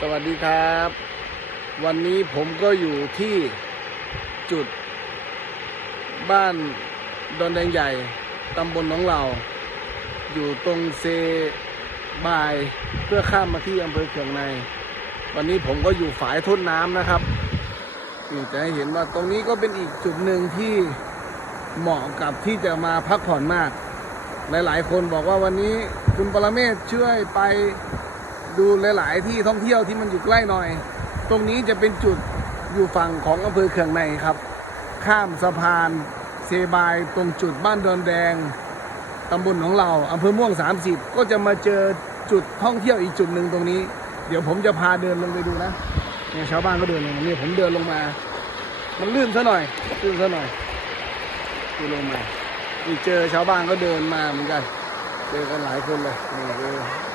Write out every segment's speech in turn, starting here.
สวัสดีครับ วันนี้ผมก็อยู่ที่จุด บ้านดอนแดงใหญ่ตำบลหน้องเหล่า อยู่ตรงเซบายเพื่อข้ามมาที่อำเภอเขืองใน วันนี้ผมก็อยู่ฝายทุ่นน้ำนะครับนี่จะให้เห็นว่าตรงนี้ก็เป็นอีกจุดหนึ่งที่เหมาะกับที่จะมาพักผ่อนมาก หลายๆ คนบอกว่าวันนี้คุณปรเมศช่วยไป ดูหลาย ๆ ที่ท่องเที่ยวที่มันอยู่ใกล้หน่อย ตรงนี้จะเป็นจุดอยู่ฝั่งของอำเภอเขืองในครับ ข้ามสะพานเซบายตรงจุดบ้านดอนแดงตำบลของเราอำเภอม่วง 30 ก็จะมาเจอจุดท่องเที่ยวอีกจุดหนึ่งตรงนี้ เดี๋ยวผมจะพาเดินลงไปดูนะเนี่ยชาวบ้านก็เดินลงมาเนี่ยผมเดินลงมา มันลื่นซะหน่อยลื่นซะหน่อยดูลงมานี่เจอชาวบ้านก็เดินมาเหมือนกัน เจอกันหลายคนเลยนี่เ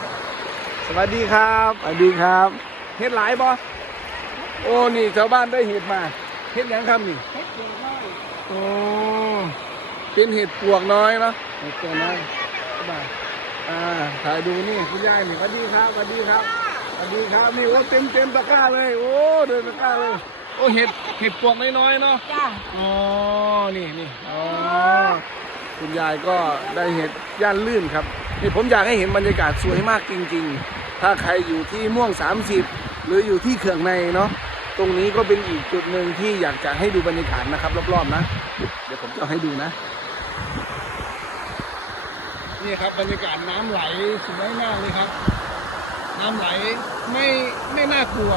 สวัสดีครับสวัสดีครับเฮ็ดหลายบ่โอ้นี่ชาวบ้านได้เห็ดมาเฮ็ดหยังครับนี่เฮ็ดเก่งมากโอ้เป็นเห็ดปวกน้อยเนาะเห็ดปวกน้อยบ๊ายบายอ่าถ่ายดูนี่คุณยายนี่สวัสดีครับสวัสดีครับสวัสดีครับนี่โอ้เต็มเต็มตะกร้าเลย โอ้เดินตะกร้าเลยโอ้เห็ดเห็ดปวกน้อยๆเนาะจ้าอ๋อนี่นี่อ๋อคุณยายก็ได้เห็นย่านลื่นครับ นี่ผมอยากให้เห็นบรรยากาศสวยมากจริง ๆ ถ้าใครอยู่ที่ม่วง 30 หรืออยู่ที่เขื่องในเนาะตรงนี้ก็เป็นอีกจุดหนึ่งที่อยากจะให้ดูบรรยากาศนะครับ รอบๆนะ เดี๋ยวผมจะให้ดูนะนี่ครับบรรยากาศน้ำไหลสวยมากเลยครับ น้ำไหลไม่ไม่น่ากลัว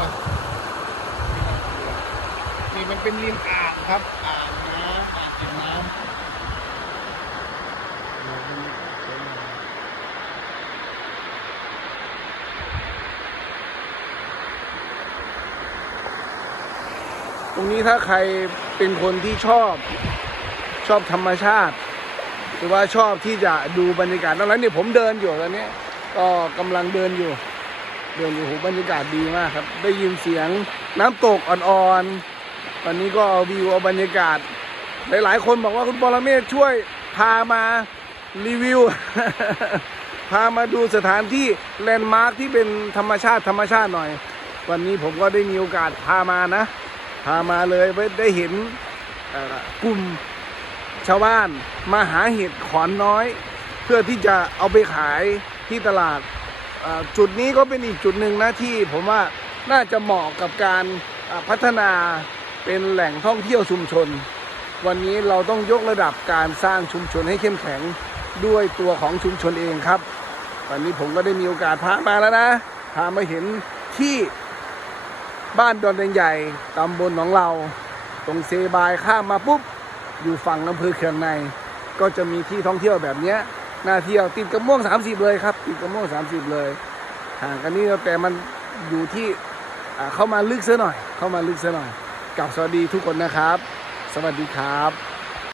นี่มันเป็นริมอ่างครับอ่างน้ำอ่างเก็บน้ำ ตรงนี้ถ้าใครเป็นคนที่ชอบชอบธรรมชาติ หรือว่าชอบที่จะดูบรรยากาศตอนนั้นเนี่ยผมเดินอยู่ตอนนี้ก็กำลังเดินอยู่ เดินอยู่โหบรรยากาศดีมากครับ ได้ยินเสียงน้ำตกอ่อนๆวันนี้ก็เอาวิวเอาบรรยากาศ หลายๆ คนบอกว่าคุณปรเมศช่วยพามารีวิว พามาดูสถานที่แลนด์มาร์คที่เป็นธรรมชาติธรรมชาติหน่อย วันนี้ผมก็ได้มีโอกาสพามานะ พามาเลยได้เห็นกลุ่มชาวบ้านมาหาเห็ดขอนน้อย เพื่อที่จะเอาไปขายที่ตลาดจุดนี้ก็เป็นอีกจุดหนึ่งนะที่ผมว่าน่าจะเหมาะกับการพัฒนาเป็นแหล่งท่องเที่ยวชุมชน วันนี้เราต้องยกระดับการสร้างชุมชนให้เข้มแข็งด้วยตัวของชุมชนเองครับ วันนี้ผมก็ได้มีโอกาสพามาแล้วนะพามาเห็นที่ บ้านดอนใหญ่ตำบลหนองเรา ตรงเซบายข้ามมาปุ๊บ อยู่ฝั่งอำเภอเขื่องใน ก็จะมีที่ท่องเที่ยวแบบเนี้ยน่าเที่ยวติดกับม่วง 30 เลยครับ ติดกับม่วง 30 เลยห่างกันนี่แต่มันอยู่ที่เข้ามาลึกซะหน่อย เข้ามาลึกซะหน่อยกับสวัสดีทุกคนนะครับ สวัสดีครับ